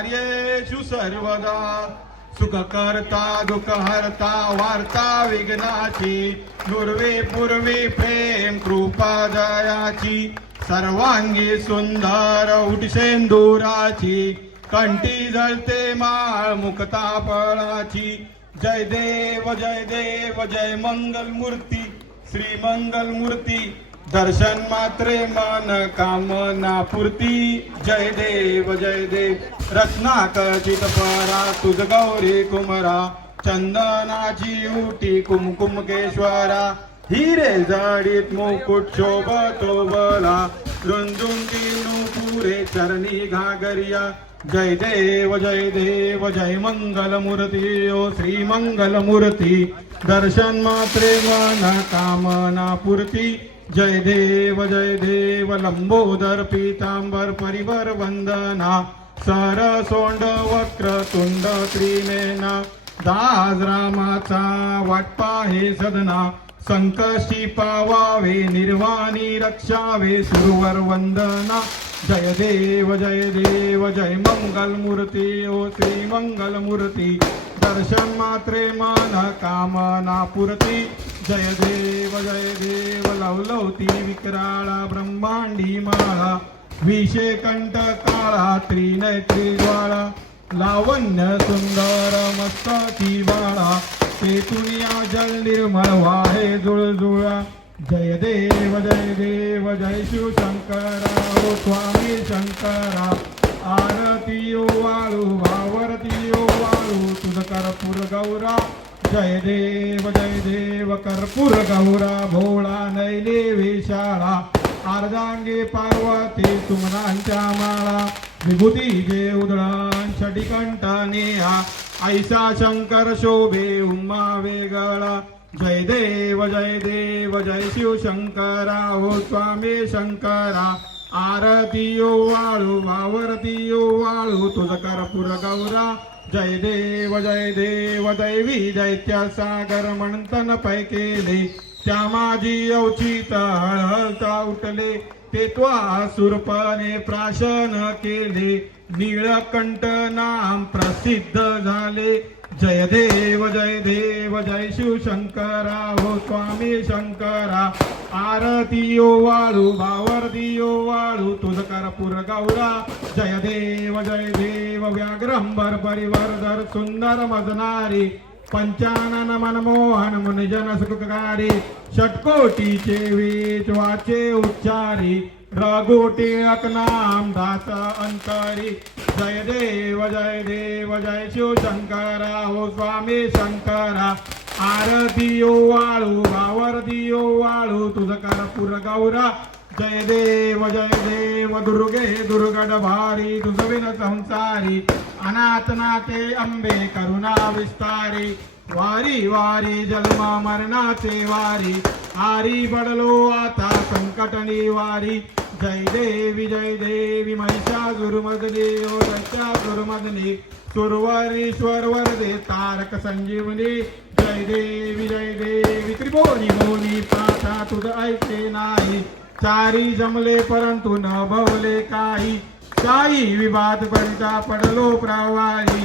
कार्યેषु सर्वदा सुखकर्ता करता वार्ता विघ्नाची दुर्वे पूर्वी प्रेम कृपा दयाची सर्वांगी सुंदर उठसेंदुराची कंठी जळते माळ मुक्ता पळाची. जय देव जय देव जय मंगल मूर्ती श्री मंगल मूर्ती दर्शन मात्रे मन कामना पूर्ती. जय देव जय देव. रत्नाकचित परा तुझ गौरी कुमरा चंदनाची उटी कुमकुम केश्वरा हिरे जडीत मुकुट शोभतो बला रुंजुंकी पुरे चरणी घागरिया जय देव जय देव जय मंगल मूर्ती ओ श्री मंगल मूर्ती दर्शन मात्रे मना कामना पूर्ती जय देव जय देव लंबोदर पीतांबर परिवर वंदना। सर सोंड वक्र तुंड त्रिमेना. दास रामाचा वाटपा हे सदना. संकशी पावावे निर्वाणी रक्षावे सुरवर वंदना. जय देव जय देव जय मंगल मूर्ती ओ श्री मंगल मूर्ती. दर्शन मात्रे मान कामना पुरती. जय देव जय देव लवलवती विकराळा ब्रह्मांडी माळा. विषे कंठ काळा त्रिनेत्री ज्वाळा लावण्य सुंदर मस्तकी बाळा तेतुनिया जल निर्मळ वाहे जुळजुळा. जय देव जय देव जय शिव शंकरा ओ स्वामी शंकरा. आरती ओ वाळू वावरती ओ वाळू तुझ कर्पूर गौरा. जय देव जय देव कर्पूर गौरा भोळा नैले विशाळा अर्धांगी पार्वती सुमनांच्या माळा विभूती जे उदळान षटिकंठ नेहा ऐसा शंकर शोभे उम्मा वेगळा जय देव जय देव जय शिव शंकरा हो स्वामी शंकरा आरती वाळू वावरती वाळू तुझ कर्पूर गौरा जय देव जय देव दैवी दैत्य सागर तनपय केले त्या माझी अवचिता हळहळता उठले ते त्वा सुरपणे प्राशन केले. नीळकंठ नाम प्रसिद्ध झाले. जय देव जय देव जय शिव शंकरा हो स्वामी शंकरा. आरतीयो वाळू भावरती वाळू तुझ गौरा. जय देव जय देव व्याघ्रंबर परिवर्धर सुंदर मजनारी. पंचानन मनमोहन मुनिजन सुखकारी षटकोटीचे वीज वाचे उच्चारी रघोटे नाम दास अंतरी। जय देव जय देव जय शिव शंकरा हो स्वामी शंकरा। आरती वाळू आवर्ती वाळू तुझ कर्पूर गौरा। जय देव जय देव दुर्गे दुर्गड भारी तुझ संसारी अनाथ अंबे करुणा विस्तारी वारी वारी जन्म मरणाचे वारी आरी पडलो आता संकट निवारी जय देवी जय देवी महिषासुरमदने ओ दशासुरमदने सुरवरीश्वर वरदे तारक संजीवनी जय देवी जय देवी त्रिभोनी मोनी पाठा तुझ ऐके नाही चारी जमले परंतु न भवले काही. काही विवाद परिता पडलो प्रवाही.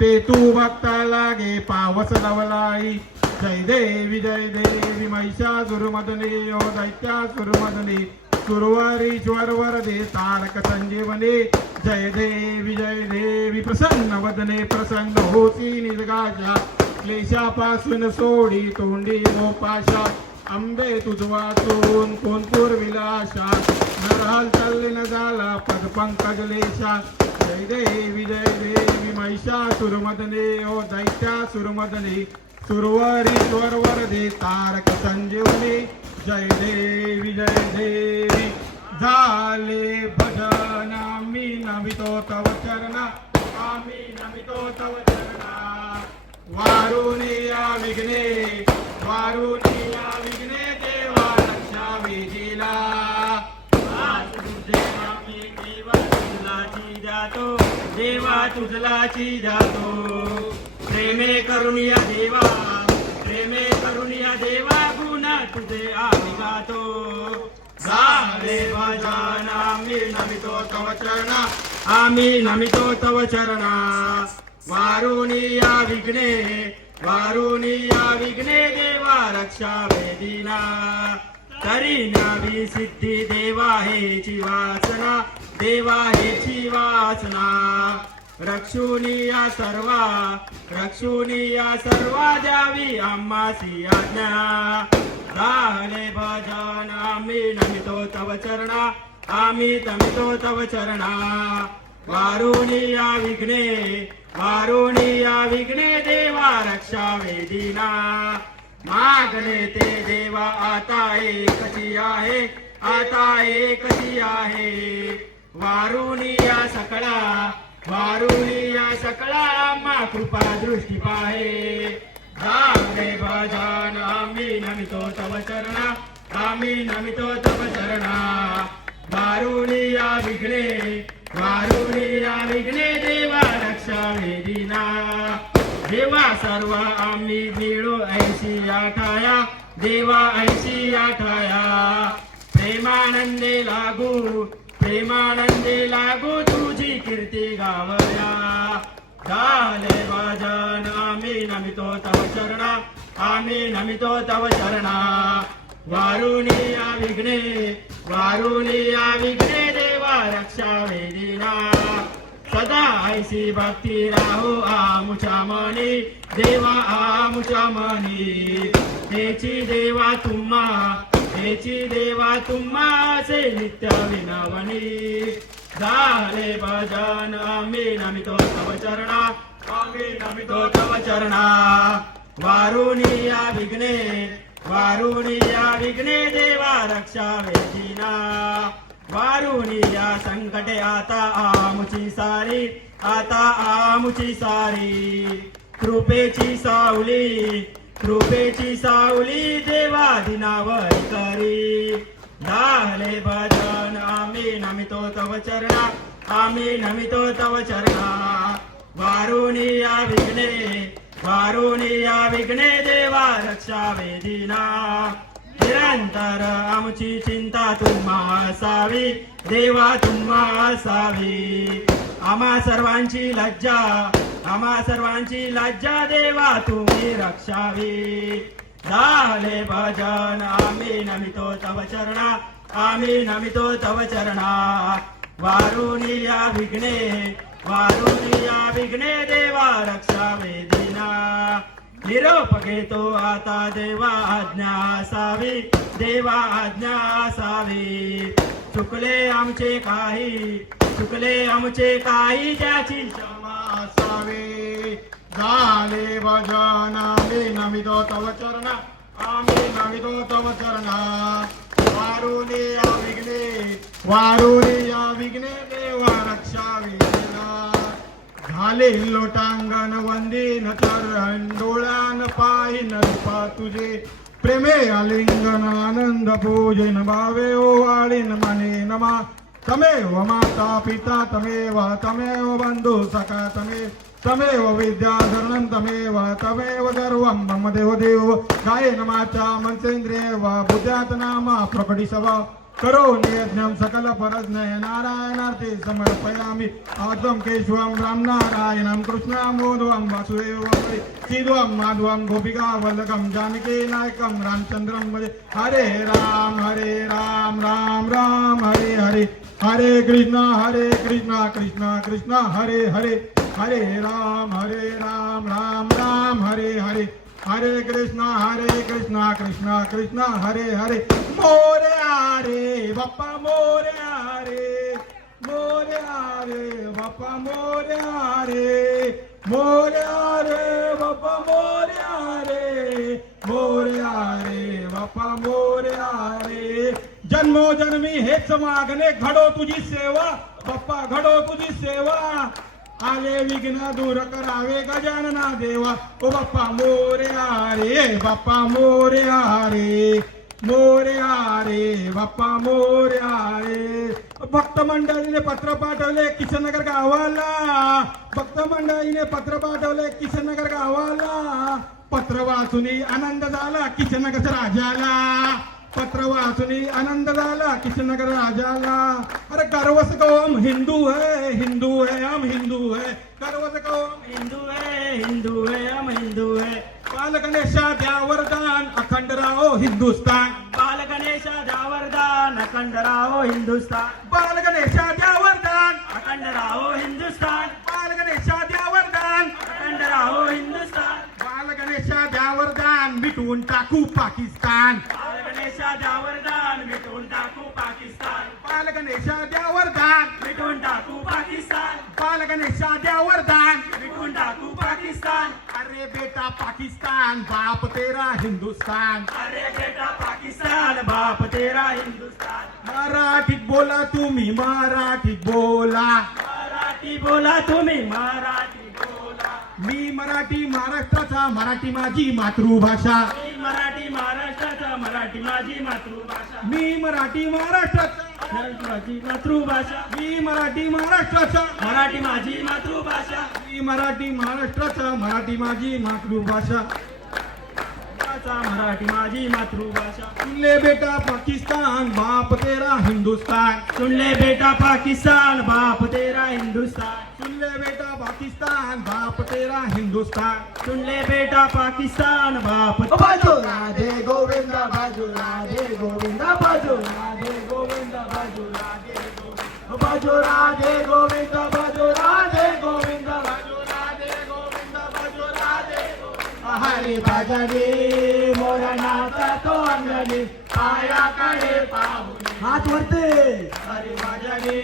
ते तू भक्ता लागे पावस लवलाई. जय देवी जय देवी महिषासुरमदने ओ दैत्यासुरमदने सुरवारीश्वर वरदे तारक संजीवने. जय देवी जय देवी प्रसन्न वदने प्रसन्न होती निजगाशा क्लेशापासून सोडी तोंडी गोपाशा आंबे तुझ कोणपूर कोण पूर्विला आशा नरहल चालले झाला पद पंकज जय देवी जय देवी महिषासुरमदने ओ दैत्यासुरमदने सुरवरी वरदे तारक संजीवनी. जय देवी जय देवी. झाले भजन आम्ही नमितो तव चरणा. आम्ही नमितो तव चरणा. वारुणी या विघ्ने वारुणी या विघ्ने देवा रक्षा विजीला जातो देवा तुझलाची जातो प्रेमे करून या देवा प्रेमे करून या देवा गुण तुझे आम्ही गातो झाले भजन मी नमितो तव चरणा आम्ही नमितो तव चरणा. वारुनिया विघ्ने वारुनिया विघ्ने देवा रक्षा वेदिना. तरी नावी सिद्धी देवा हेची वासना देवा हेची वासना रक्षुनिया सर्वा रक्षुनिया सर्वा द्यावी आम्हासी आज्ञा. झाले भजन आम्ही नमितो तव चरणा आम्ही तमितो तव चरणा. वारुणीया विघ्ने वारुणीया विघ्ने देवा रक्षा वेदिना. मागणे ते देवा आता एकची आहे आता एकची आहे. वारुणीया सकळा वारुणीया सकळा आम्हा कृपा दृष्टी पाहे. झाले भजन आम्ही नमितो तव चरणा आम्ही नमितो तव चरणा. वारुणीया विघ्ने वारुणीया विघ्ने देवा रक्षा देवा सर्व आम्ही मिळू ऐशी आठाया. देवा ऐशी आठाया. प्रेमानंदे लागू प्रेमानंदे लागू तुझी कीर्ती गावया. झाले वाजन आम्ही नमितो तव चरणा. आम्ही नमितो तव चरणा. वारुणी या विघ्ने वारुणी या विघ्ने देवा रक्षा वेदी. सदा ऐसी भक्ती राहो आमुच्या मनी देवा आमुच्या मनी हेची देवा तुम्हा हेची देवा तुम्हा असे नित्य विनवणी। झाले भजन आम्ही नमितो तव चरणा आम्ही नमितो तव चरणा। वारुणी या विघ्ने वारुणी या विघ्ने देवा रक्षा वेदिना वारुणी या संकटे आता आमुची सारी आता आमुची सारी. कृपेची सावली कृपेची सावली देवा दिनावर करी. झाले भजन आम्ही नमितो तव चरणा आम्ही नमितो तव चरणा. वारुणी या विघ्ने वारुणी या विघ्ने देवा रक्षा वेदिना. निरंतर आमची चिंता तुम्हा असावी देवा तुम्हा असावी. आम्हा सर्वांची लज्जा आम्हा सर्वांची लज्जा देवा तुम्ही रक्षावी. झाले भजन आम्ही नमितो तव चरणा आम्ही नमितो तव चरणा. वारुणी या विघ्ने वारुणी या विघ्ने देवा रक्षावे दिना निरोप घेतो आता देवा आज्ञा असावी देवा आज्ञा असावी चुकले आमचे काही चुकले आमचे काही त्याची क्षमा असावे. झाले भजन आम्ही नमितो तव चरणा आम्ही नमितो तव चरणा. वारुणी या विघ्ने वारुणी या विघ्ने देवा रक्षा झाले लोटांगण वंदीन चरण डोळ्यान पाहिन रूपा तुझे. प्रेमे आलिंगन आनंद पूजन भावे आळीन मने नमा. तमेव माता पिता तमेव तमेव बंधु सखा तमे तमेव विद्याधरणं तमेव तमेव सर्वं मम देव. देव गाये नमाचा मनसेंद्रिय वा बुद्ध्यात नामा प्रकटिसव. करो नियज्ञं सकल परज्ञय नारायणार्थे समर्पयामि। आत्म केशवं राम नारायणं कृष्णामोदवं वासुदेवम सीधवम माधवम गोपिका वल्लकं जानकी नायकं रामचन्द्रं भजे हरे राम हरे राम राम राम हरे हरे। हरे कृष्णा हरे कृष्णा कृष्णा कृष्णा हरे हरे। हरे राम हरे राम राम राम हरे हरे। हरे कृष्णा हरे कृष्णा कृष्णा कृष्णा हरे हरे. मोरया रे बाप्पा मोरया रे मोरया रे बाप्पा मोर्या रे मोरया रे बाप्पा मोरया रे मोरया रे बाप्पा मोरया रे जन्मोजन्मी हेच मागणे घडो तुझी सेवा. बाप्पा घडो तुझी सेवा. आले विघ्न दूर करावे गजानना देवा. ओ बाप्पा मोर्या रे बाप्पा मोर्या रे मोर्या रे बाप्पा मोर्या रे भक्त मंडळीने पत्र पाठवले किशनगर गावाला. भक्त मंडळीने पत्र पाठवले किशनगर गावाला. पत्र वाचून आनंद झाला किशनगर राजाला. पत्र वाचून आनंद झाला किशनगर राजाला. अरे गर्वस गौम हिंदू है. हिंदुस्तान. बाल गणेशा जावरदान अखंड राहो हिंदुस्तान. बाल गणेशा द्या वरदान अखंड राहो हिंदुस्तान. बाल गणेशा द्या वरदान अखंड राहो हिंदुस्तान. बाल गणेशा द्या वरदान मिटवून टाकू पाकिस्तान. बाल गणेशा जावरदान मिटवून टाकू पाकिस्तान. बाल गणेशा द्या वरदान मिटवून टाकू पाकिस्तान. बाल गणेशा द्या वरदान मिटवून टाकू पाकिस्तान. अरे बेटा पाकिस्तान बाप तेरा हिंदुस्तान. अरे बेटा पाकिस्तान बाप तेरा हिंदुस्तान. मराठीत बोला तुम्ही मराठीत बोला. मराठी बोला तुम्ही मराठी बोला. मी मराठी महाराष्ट्राचा मराठी माझी मातृभाषा. मी मराठी महाराष्ट्राचा मराठी माझी मातृभाषा. मी मराठी महाराष्ट्राचा. मराठी माझी मातृभाषा. मी मराठी महाराष्ट्राचा. मराठी माझी मातृभाषा. मी मराठी महाराष्ट्राचा. मराठी माझी मातृभाषा. भाषा, मराठी माझी मातृभाषा. ले बेटा पाकिस्तान बाप तेरा हिंदुस्तान. सुन ले बेटा पाकिस्तान बाप तेरा हिंदुस्तान. सुन ले बेटा पाकिस्तान बाप तेरा हिंदुस्तान. सुन ले बेटा पाकिस्तान बाप बाजू। राधे गोविंद बाजू राधे गोविंद बाजू राधे गोविंद बाजू राधे गोविंद. बाजू राधे गोविंद बाजू राधे गोविंद हरी भजनी मोरा नाचा तो अंगणी पायाकडे पाहुणे हात वरते. हरी भजनी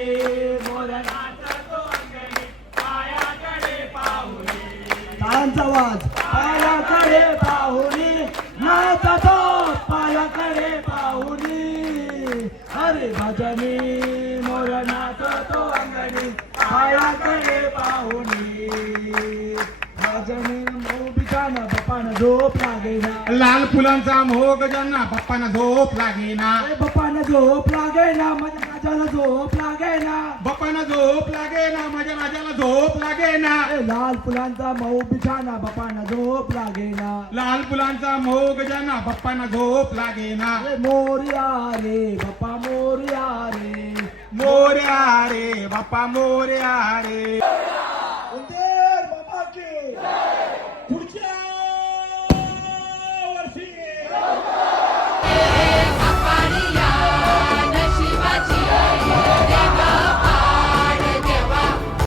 मोरा नाचा तो अंगणी पायाकडे पाहुणे टाळांचा आवाज. पायाकडे पाहुनी. नाचतो पायाकडे पाहुनी. हरे भजनी मोर नाचतो अंगणी पायाकडे पाहुनी. झोप लागेना लाल फुलांचा मोग ज्यांना बाप्पांना झोप लागेना ए बपान झोप लागेना माझ्या राजाला झोप लागेना बाप्पांना झोप लागेना माझ्या राजाला झोप लागेना ए लाल फुलांचा मऊ बिछाना. बपान झोप लागेना लाल फुलांचा मोग ज्यांना बाप्पांना झोप लागेना ए मोर्या रे बाप्पा मोर्या रे. मोर्या रे बाप्पा मोर्या रे.